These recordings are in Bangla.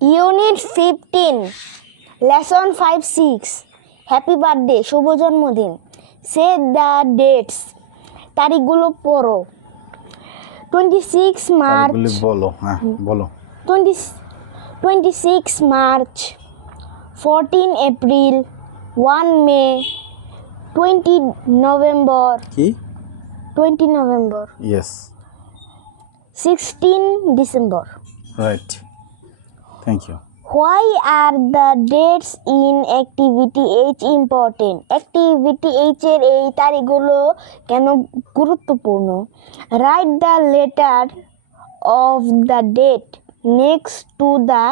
ইউনিট 15 লেসন 5-6 হ্যাপি বার্থডে শুভ জন্মদিন সে দ্য ডেটস তারিখগুলো পড়ো 26 মার্চ বলো হ্যাঁ বলো 26 মার্চ 14 এপ্রিল 1 মে 20 নভেম্বর কি 20 November yes 16 December right thank you Why are the dates in activity H important? Activity H এর এই তারিখগুলো কেন গুরুত্বপূর্ণ? Write the letter of the date next to the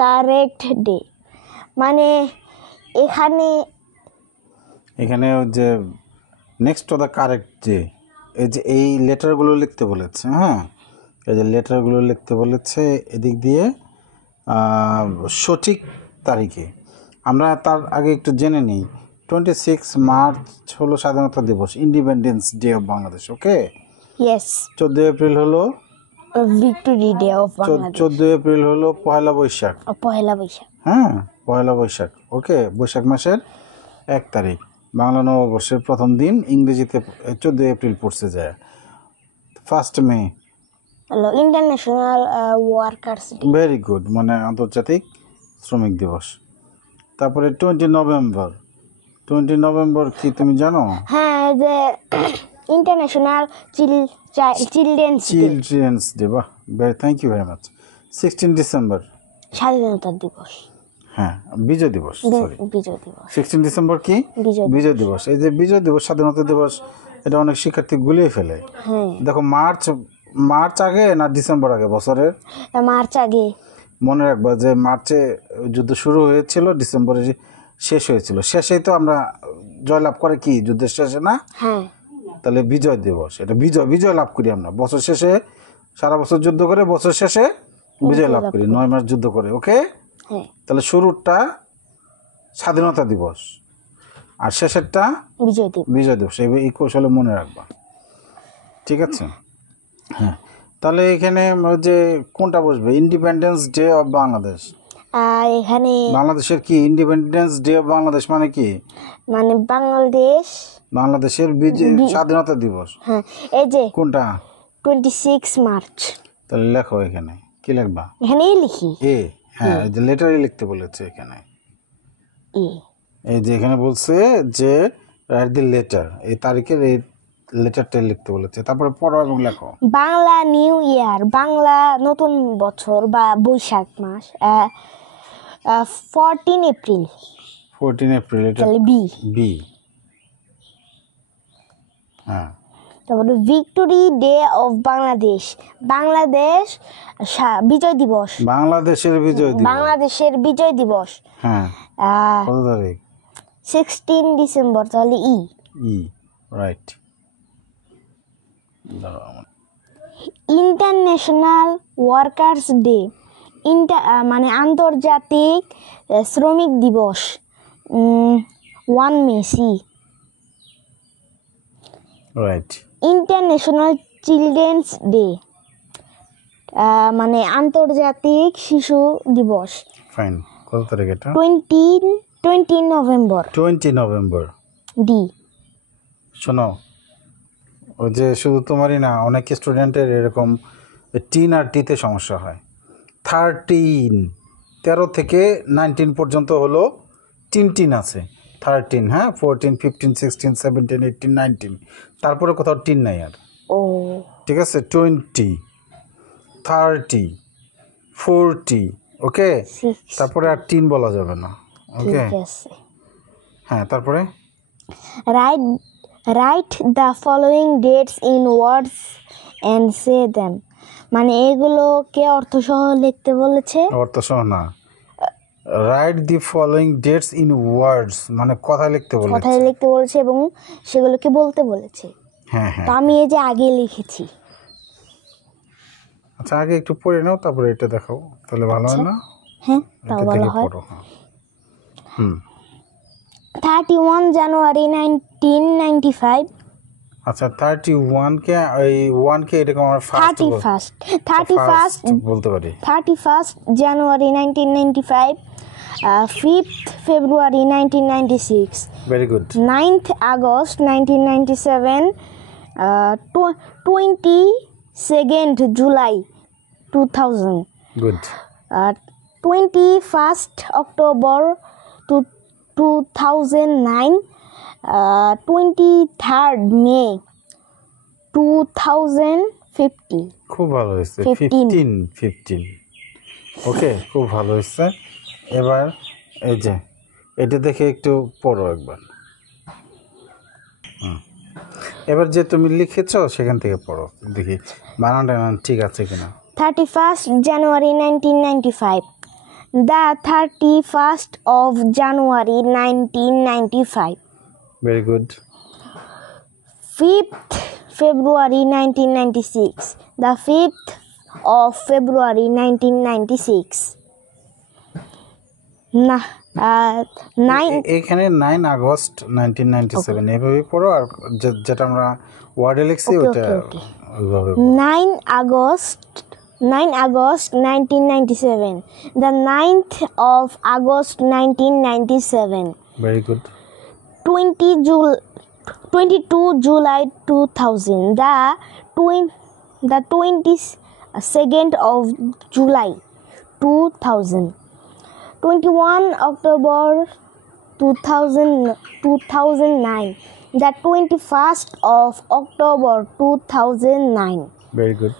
correct day. মানে এখানে যে নেক্সট টু দ্য কারেক্ট যে এই লেটারগুলো লিখতে বলেছে, হ্যাঁ এই যে লেটারগুলো লিখতে বলেছে এদিক দিয়ে সঠিক তারিখে। আমরা তার আগে একটু জেনে নিই 26 মার্চ হলো স্বাধীনতা দিবস, independence day of Bangladesh. Okay, yes 14 April হলো victory day of Bangladesh 14 April হলো পয়লা বৈশাখ, পহেলা বৈশাখ। হ্যাঁ পয়লা বৈশাখ। ওকে, বৈশাখ মাসের 1 তারিখ বাংলা নববর্ষের প্রথম দিন, ইংরেজিতে 14 এপ্রিল পড়ছে যায়। 1 May hello international workers day. Very good, মানে আন্তর্জাতিক শ্রমিক দিবস। তারপরে 20 নভেম্বর, 20 নভেম্বর কি তুমি জানো? হ্যাঁ, যে ইন্টারন্যাশনাল চিলড্রেন্স ডে। বাহ, thank you very much. 16 December স্বাধীনতা দিবস, হ্যাঁ বিজয় দিবস, সরি বিজয় দিবস। 16 ডিসেম্বর কি বিজয় দিবস। এই যে বিজয় দিবস, স্বাধীনতা দিবস, এটা অনেক শিক্ষার্থী গুলিয়ে ফেলে। দেখো মার্চ আগে না ডিসেম্বর আগে বছরের? মার্চ আগে। মনে রাখবা যে মার্চে যুদ্ধ শুরু হয়েছিল, ডিসেম্বরে শেষ হয়েছিল। শেষেই তো আমরা জয়লাভ করে কি যুদ্ধের শেষে না? হ্যাঁ, তাহলে বিজয় দিবস, এটা বিজয় লাভ করি আমরা বছর শেষে। সারা বছর যুদ্ধ করে বছর শেষে বিজয় লাভ করি, 9 মাস যুদ্ধ করে। ওকে, তাহলে শুরুটা স্বাধীনতা দিবস আর শেষেরটা বিজয় দিবস। এই কৌশলে মনে রাখবা, ঠিক আছে? হ্যাঁ, তাহলে এখানে যে কোনটা বসবে? Independence day of Bangladesh. এখানে বাংলাদেশের কি ইন্ডিপেন্ডেন্স ডে অফ বাংলাদেশ মানে কি? মানে বাংলাদেশের স্বাধীনতা দিবস। হ্যাঁ, এই যে কোনটা? 26 মার্চ। তাহলে লেখো, এখানে কি লিখবা? এখানে লিখি এ, হ্যাঁ এই যে লেটারই লিখতে বলেছে এখানে। এই যে এখানে বলছে যে রাইট দি লেটার, এই তারিখের এই লেটারটাই লিখতে বলেছে। তারপরে পড়ো এবং লেখো। বাংলা নিউ ইয়ার, বাংলা নতুন বছর বা বৈশাখ মাস 14 এপ্রিল। 14 এপ্রিল, এটা বি। হ্যাঁ, তারপরে victory day of Bangladesh, Bangladesh বিজয় দিবস, বাংলাদেশের বিজয় দিবস। হ্যাঁ, কত তারিখ? 16 ডিসেম্বর। তাহলে E right. International workers day, মানে আন্তর্জাতিক শ্রমিক দিবস 1 May C. Right. International children's day, মানে আন্তর্জাতিক শিশু দিবস। ফাইন, কত তারিখ এটা? 20 নভেম্বর। 20 November D. শোনো, ওই যে শুধু তোমারই না, অনেক স্টুডেন্টের এরকম টিন আর টিতে সমস্যা হয়। 13 থেকে 19 পর্যন্ত হলো টিন আছে। 13, হ্যাঁ 14, 15, 16, 17, 18, 19, তারপরে কোথাও টিন নাই আর। ঠিক আছে, 20, 30, 40, ওকে, তারপরে আর টিন বলা যাবে না। ওকে, হ্যাঁ তারপরে write the following dates in words and say them, মানে এগুলোকে অর্থসহ লিখতে বলেছে। অর্থসহ না, write the following dates in words মানে কথা লিখতে বলেছে এবং সেগুলোকে বলতে বলেছে। হ্যাঁ, তো আমি এই যে আগে লিখেছি। আচ্ছা, আগে একটু পড়ে নাও, তারপরে এটা দেখাও, তাহলে ভালো হয় না? হ্যাঁ, তাও ভালো হয়। 31 জানুয়ারি 1995, আচ্ছা 31 কে এই 1 কে এরকম আমরা ফার্স্ট 31st বলতে পারি। 31st January 1995, 5th February 1996, very good 9th August 1997, 22nd July 2000, good 21st October 2009, 23rd May 2050. খুব ভালো হয়েছে 15 15 ওকে খুব ভালো হয়েছে। এবার এই যে এটা দেখে একটু পড়ো একবার। এবার যে তুমি লিখেছো সেখান থেকে পড়ো দেখি বানানটা ঠিক আছে কিনা। 31st January 1995. The 31st of January 1995. Very good 5th February 1996. The 5th of February 1996. 9. এখানে 9 আগস্ট 1997 এভাবে পড়ো, আর যেটা আমরা ওয়ার্ডে লিখছি ওটা ওইভাবে পড়ো। 9 August 1997. The 9th of August 1997. Very good 22 July 2000. The 22nd of July 2000. 21 October 2009. The 21st of October 2009. Very good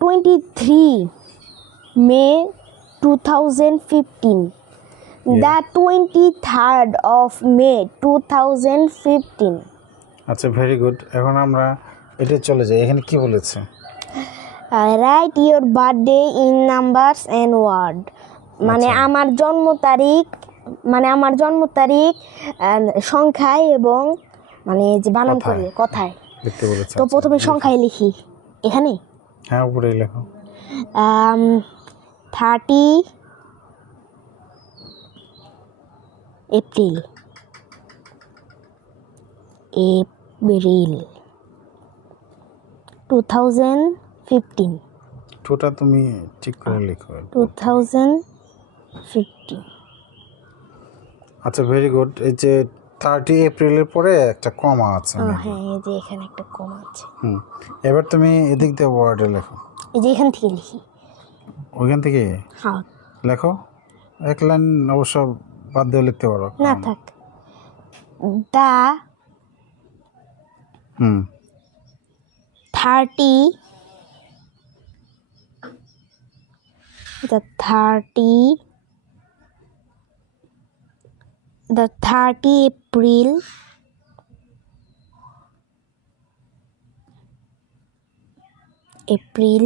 23 May 2015. The 23rd of May 2015. আচ্ছা ভেরি গুড। এখন আমরা এটা চলে যাই, এখানে কি বলেছে? Write your birthday in numbers and word. মানে আমার জন্ম তারিখ সংখ্যায় এবং মানে যে বানান করে কথায় লিখতে বলেছে। তো প্রথমে সংখ্যায় লিখি এখানে হ্যাঁ উপরে লেখো 30 April 2015. টোটা তুমি ঠিক করে লিখো। 2015. আচ্ছা ভেরি গুড। এই যে 30 এপ্রিলের পরে একটা কমা আছে। হ্যাঁ এই যে এখানে একটা কমা আছে। এবার তুমি এদিক দিয়ে ওয়ার্ডে লেখো। এই যে এখান থেকে লিখি। ওইখান থেকে হ্যাঁ লেখো। এক লাইন অবশ্য বাদ দিয়ে লিখতে পারো। না থাক। দা 30 April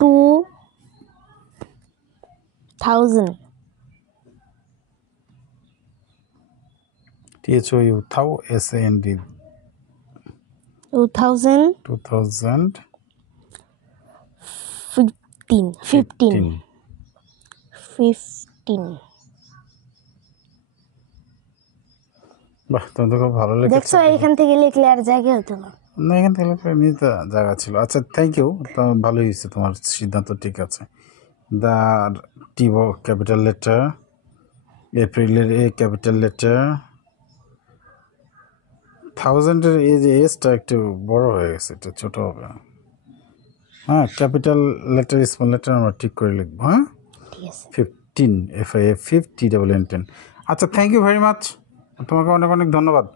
2000 THOU থাও SAND 2015. বাহ তুমি তো খুব ভালো লিখেছো। দেখছো এখান থেকে লিখলে আর জায়গা হতো না। না এখান থেকে লিখলে নিতে জায়গা ছিল। আচ্ছা থ্যাংক ইউ, তো ভালোই হয়েছে, তোমার সিদ্ধান্ত ঠিক আছে। দ্য টি ক্যাপিটাল লেটার, এপ্রিলের এ ক্যাপিটাল লেটার, 1000-এর এই যে এসটা একটু বড় হয়ে গেছে, একটু ছোট হবে। হ্যাঁ ক্যাপিটাল লেটার স্মল লেটার আমরা ঠিক করে লিখবো। হ্যাঁ 15 FIF 50 10। আচ্ছা থ্যাংক ইউ ভেরি মাচ, তোমাকে অনেক অনেক ধন্যবাদ।